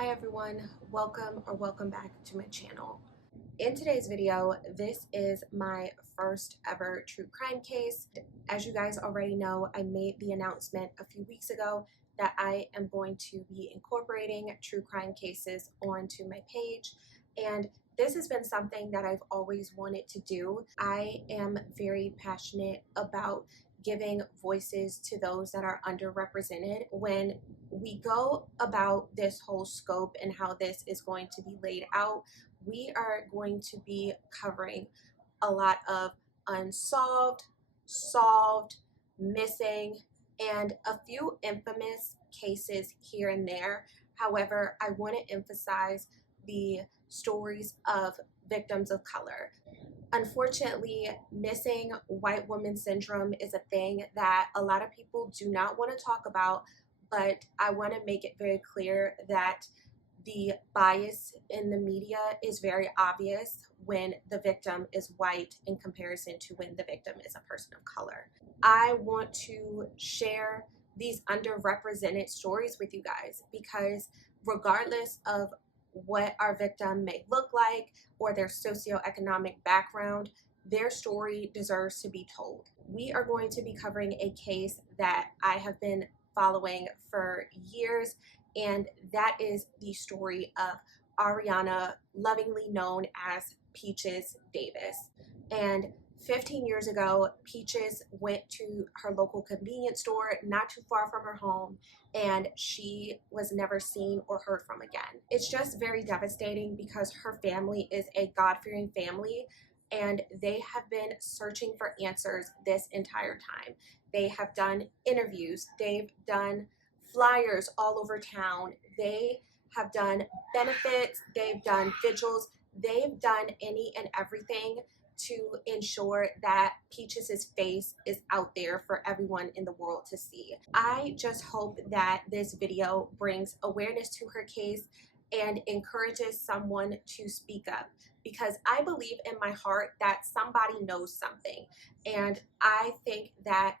Hi everyone, welcome back to my channel. In today's video, this is my first ever true crime case. As you guys already know, I made the announcement a few weeks ago that I am going to be incorporating true crime cases onto my page, and this has been something that I've always wanted to do. I am very passionate about giving voices to those that are underrepresented. When we go about this whole scope and how this is going to be laid out, we are going to be covering a lot of unsolved, solved, missing, and a few infamous cases here and there. However, I want to emphasize the stories of victims of color. Unfortunately, missing white woman syndrome is a thing that a lot of people do not want to talk about, but I want to make it very clear that the bias in the media is very obvious when the victim is white in comparison to when the victim is a person of color. I want to share these underrepresented stories with you guys because regardless of what our victim may look like or their socioeconomic background, their story deserves to be told. We are going to be covering a case that I have been following for years, and that is the story of Arianna, lovingly known as Peaches Davis. And 15 years ago, Peaches went to her local convenience store not too far from her home, and she was never seen or heard from again. It's just very devastating because her family is a God-fearing family, and they have been searching for answers this entire time. They have done interviews, they've done flyers all over town, they have done benefits, they've done vigils, they've done any and everything to ensure that Peaches' face is out there for everyone in the world to see. I just hope that this video brings awareness to her case and encourages someone to speak up, because I believe in my heart that somebody knows something, and I think that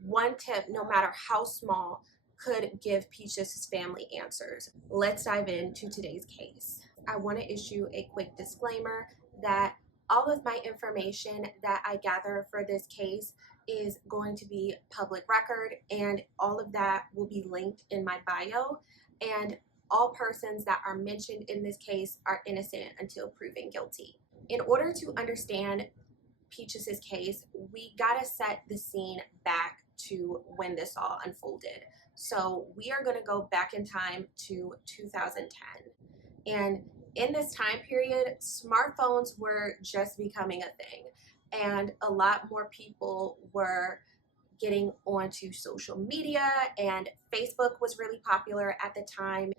one tip, no matter how small, could give Peaches' family answers. Let's dive into today's case. I want to issue a quick disclaimer that all of my information that I gather for this case is going to be public record, and all of that will be linked in my bio, and all persons that are mentioned in this case are innocent until proven guilty. In order to understand Peaches' case, we gotta set the scene back to when this all unfolded. So we are going to go back in time to 2010. And in this time period, smartphones were just becoming a thing, and a lot more people were getting onto social media, and Facebook was really popular at the time,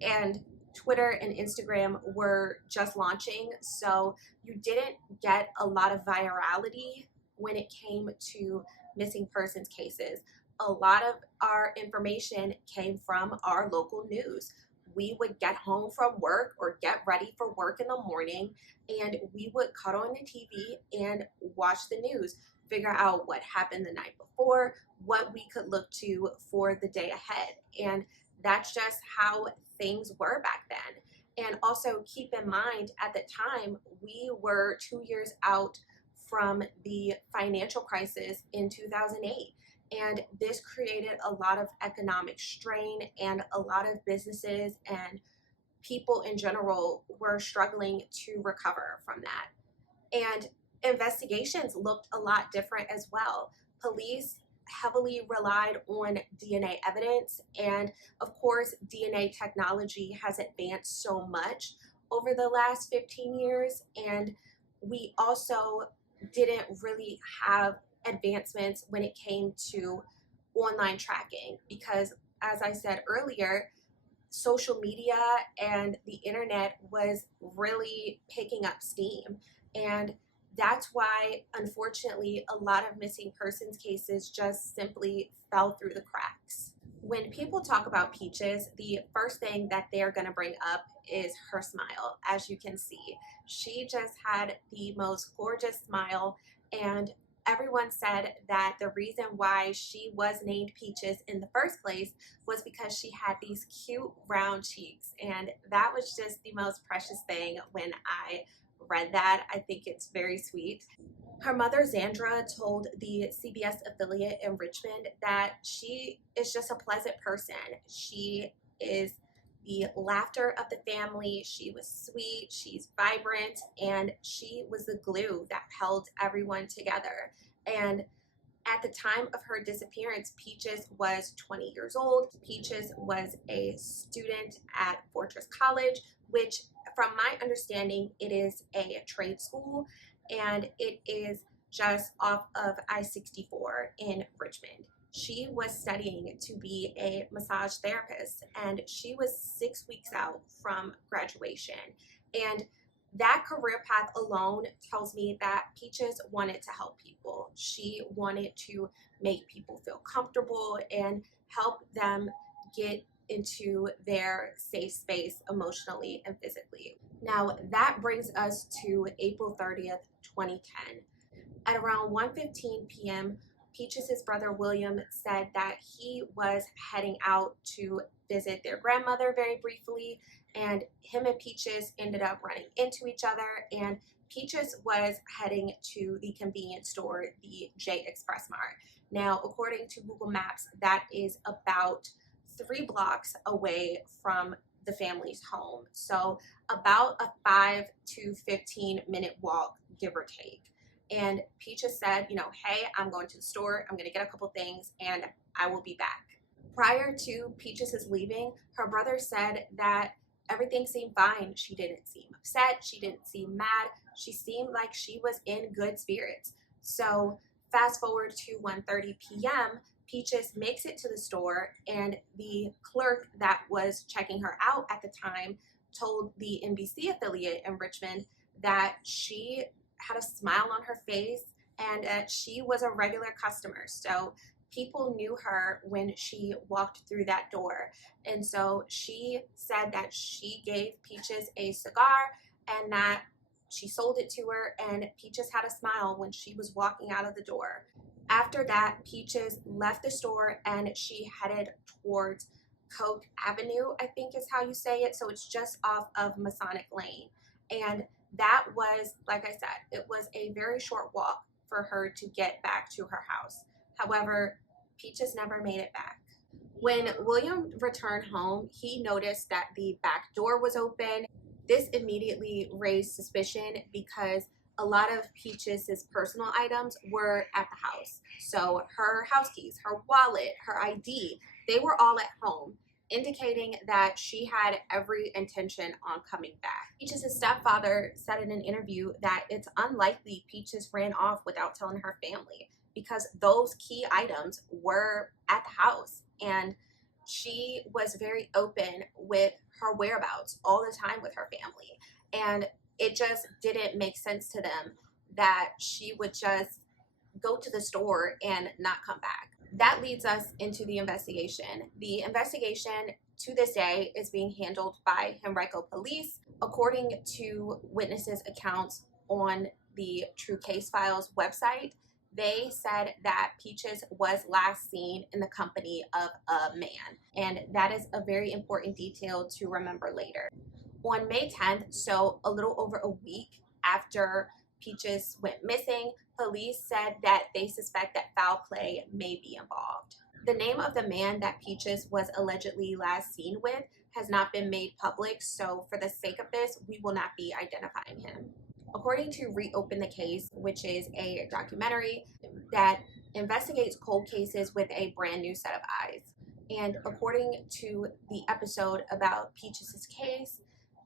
and Twitter and Instagram were just launching, so you didn't get a lot of virality when it came to missing persons cases. A lot of our information came from our local news. We would get home from work or get ready for work in the morning, and we would cut on the TV and watch the news, figure out what happened the night before, what we could look to for the day ahead. And that's just how things were back then. And also keep in mind, at the time, we were 2 years out from the financial crisis in 2008. And this created a lot of economic strain, and a lot of businesses and people in general were struggling to recover from that. And investigations looked a lot different as well. Police heavily relied on DNA evidence, and of course, DNA technology has advanced so much over the last 15 years, and we also didn't really have advancements when it came to online tracking, because as I said earlier, social media and the internet was really picking up steam, and that's why unfortunately a lot of missing persons cases just simply fell through the cracks. When people talk about Peaches, the first thing that they're going to bring up is her smile. As you can see, she just had the most gorgeous smile, and Everyone said that the reason why she was named Peaches in the first place was because she had these cute round cheeks, and that was just the most precious thing when I read that. I think it's very sweet. Her mother, Zandra, told the CBS affiliate in Richmond that she is just a pleasant person. She is the laughter of the family. She was sweet, she's vibrant, and she was the glue that held everyone together. And at the time of her disappearance, Peaches was 20 years old. Peaches was a student at Fortress College, which, from my understanding, it is a trade school, and it is just off of I-64 in Richmond. She was studying to be a massage therapist, and she was 6 weeks out from graduation. And that career path alone tells me that Peaches wanted to help people. She wanted to make people feel comfortable and help them get into their safe space emotionally and physically. Now, that brings us to April 30th, 2010. At around 1:15 p.m., Peaches' brother William said that he was heading out to visit their grandmother very briefly, and him and Peaches ended up running into each other, and Peaches was heading to the convenience store, the J Express Mart. Now, according to Google Maps, that is about 3 blocks away from the family's home. So about a 5 to 15-minute walk, give or take. And Peaches said, hey, I'm going to the store, I'm going to get a couple things, and I will be back. Prior to Peaches' leaving, her brother said that everything seemed fine. She didn't seem upset, she didn't seem mad, she seemed like she was in good spirits. So fast forward to 1:30 p.m., Peaches makes it to the store, and the clerk that was checking her out at the time told the NBC affiliate in Richmond that she had a smile on her face and that she was a regular customer. So people knew her when she walked through that door. And so she said that she gave Peaches a cigar and that she sold it to her, and Peaches had a smile when she was walking out of the door. After that, Peaches left the store and she headed towards Coke Avenue, I think is how you say it. So it's just off of Masonic Lane. And that was, like I said, it was a very short walk for her to get back to her house. However, Peaches never made it back. When William returned home, he noticed that the back door was open. This immediately raised suspicion because a lot of Peaches' personal items were at the house. So her house keys, her wallet, her ID, they were all at home, indicating that she had every intention on coming back. Peaches' stepfather said in an interview that it's unlikely Peaches ran off without telling her family because those key items were at the house, and she was very open with her whereabouts all the time with her family. And it just didn't make sense to them that she would just go to the store and not come back. That leads us into the investigation. The investigation to this day is being handled by Henrico Police. According to witnesses' accounts on the True Case Files website, they said that Peaches was last seen in the company of a man. And that is a very important detail to remember later. On May 10th, so a little over a week after Peaches went missing, police said that they suspect that foul play may be involved. The name of the man that Peaches was allegedly last seen with has not been made public, so for the sake of this, we will not be identifying him. According to Reopen the Case, which is a documentary that investigates cold cases with a brand new set of eyes, and according to the episode about Peaches' case,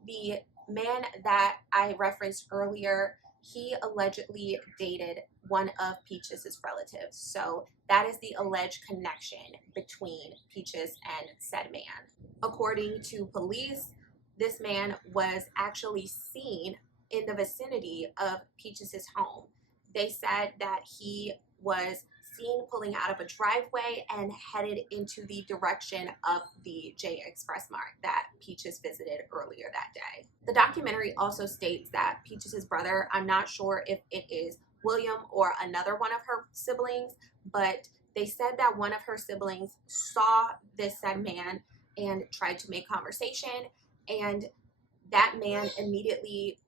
the man that I referenced earlier, he allegedly dated one of Peaches' relatives. So that is the alleged connection between Peaches and said man. According to police, this man was actually seen in the vicinity of Peaches' home. They said that he was seen pulling out of a driveway and headed into the direction of the J Express Mart that Peaches visited earlier that day. The documentary also states that Peaches' brother, I'm not sure if it is William or another one of her siblings, but they said that one of her siblings saw this said man and tried to make conversation, and that man immediately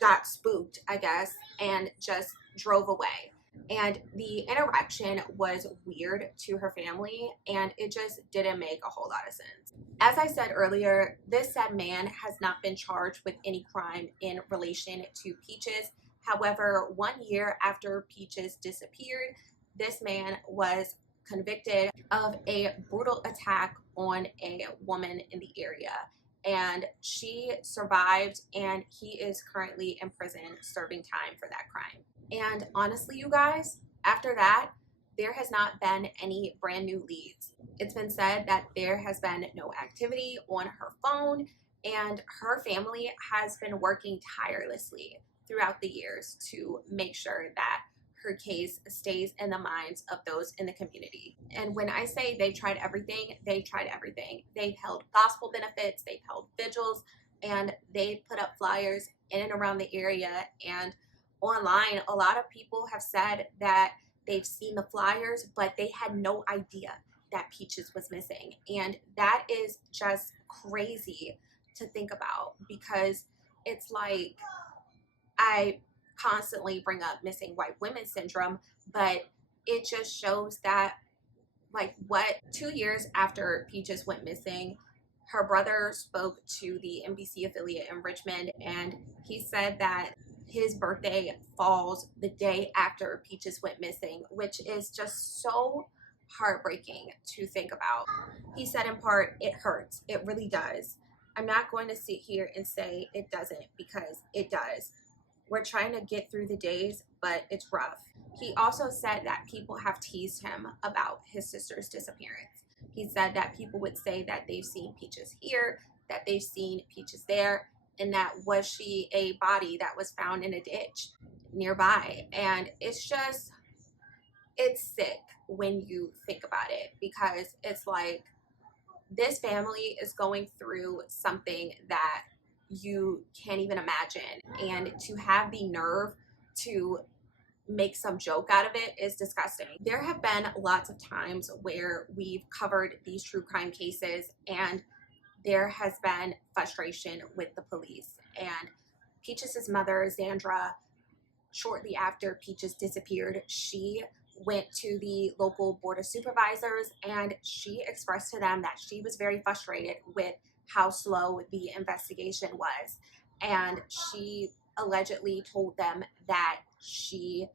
got spooked, I guess, and just drove away. And the interaction was weird to her family, and it just didn't make a whole lot of sense. As I said earlier, this said man has not been charged with any crime in relation to Peaches. However, 1 year after Peaches disappeared, this man was convicted of a brutal attack on a woman in the area, and she survived, and he is currently in prison serving time for that crime. And honestly, you guys, after that, there has not been any brand new leads. It's been said that there has been no activity on her phone, and her family has been working tirelessly throughout the years to make sure that her case stays in the minds of those in the community. And when I say they tried everything, they tried everything. They've held gospel benefits, they've held vigils, and they put up flyers in and around the area. And online, a lot of people have said that they've seen the flyers, but they had no idea that Peaches was missing. And that is just crazy to think about, because it's like, I constantly bring up missing white women syndrome, but it just shows that, like, what, 2 years after Peaches went missing, her brother spoke to the NBC affiliate in Richmond, and he said that his birthday falls the day after Peaches went missing, which is just so heartbreaking to think about. He said in part, "It hurts. It really does. I'm not going to sit here and say it doesn't, because it does. We're trying to get through the days, but it's rough." He also said that people have teased him about his sister's disappearance. He said that people would say that they've seen Peaches here, that they've seen Peaches there, and that was she a body that was found in a ditch nearby. And it's just, it's sick when you think about it, because it's like, this family is going through something that you can't even imagine, and to have the nerve to make some joke out of it is disgusting. There have been lots of times where we've covered these true crime cases, and there has been frustration with the police. And Peaches' mother, Zandra, shortly after Peaches disappeared, she went to the local board of supervisors, and she expressed to them that she was very frustrated with how slow the investigation was. And she allegedly told them that she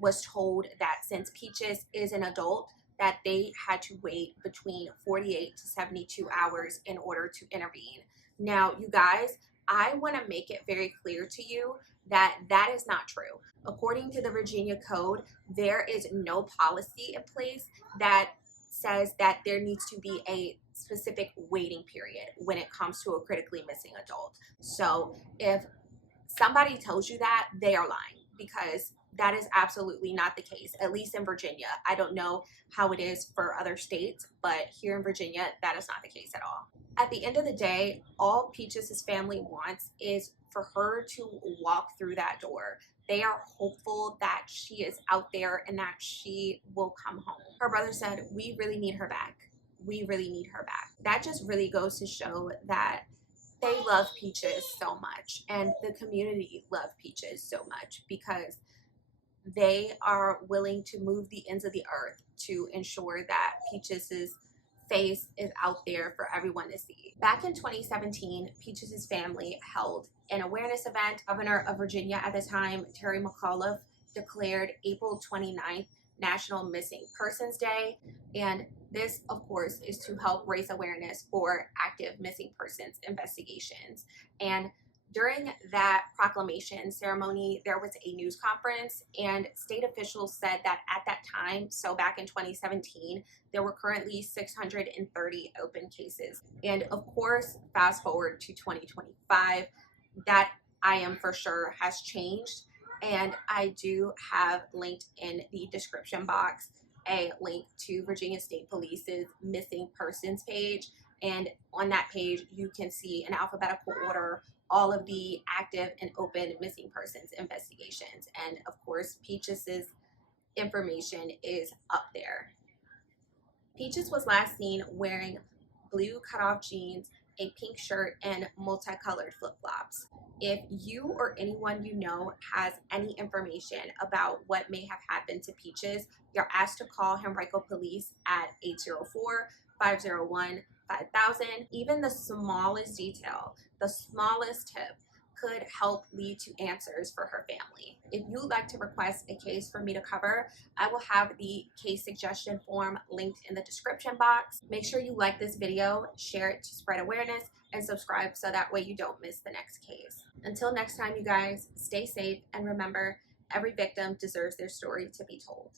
was told that since Peaches is an adult, that they had to wait between 48 to 72 hours in order to intervene. Now, you guys, I want to make it very clear to you that that is not true. According to the Virginia Code, there is no policy in place that says that there needs to be a specific waiting period when it comes to a critically missing adult. So if somebody tells you that, they are lying, because that is absolutely not the case, at least in Virginia. I don't know how it is for other states, but here in Virginia, that is not the case at all. At the end of the day, all Peaches' family wants is for her to walk through that door. They are hopeful that she is out there and that she will come home. Her brother said, "We really need her back. We really need her back." That just really goes to show that they love Peaches so much, and the community love Peaches so much, because they are willing to move the ends of the earth to ensure that Peaches' face is out there for everyone to see. Back in 2017, Peaches' family held an awareness event. Governor of Virginia at the time, Terry McAuliffe, declared April 29th National Missing Persons Day. And this, of course, is to help raise awareness for active missing persons investigations. And during that proclamation ceremony, there was a news conference, and state officials said that at that time, so back in 2017, there were currently 630 open cases. And of course, fast forward to 2025, that I am for sure has changed. And I do have linked in the description box a link to Virginia State Police's missing persons page. And on that page, you can see in alphabetical order all of the active and open missing persons investigations. And of course, Peaches's information is up there. Peaches was last seen wearing blue cutoff jeans, a pink shirt, and multicolored flip-flops. If you or anyone you know has any information about what may have happened to Peaches, you're asked to call Henrico Police at 804-501-5000. Even the smallest detail, the smallest tip could help lead to answers for her family. If you'd like to request a case for me to cover, I will have the case suggestion form linked in the description box. Make sure you like this video, share it to spread awareness, and subscribe so that way you don't miss the next case. Until next time, you guys, stay safe and remember, every victim deserves their story to be told.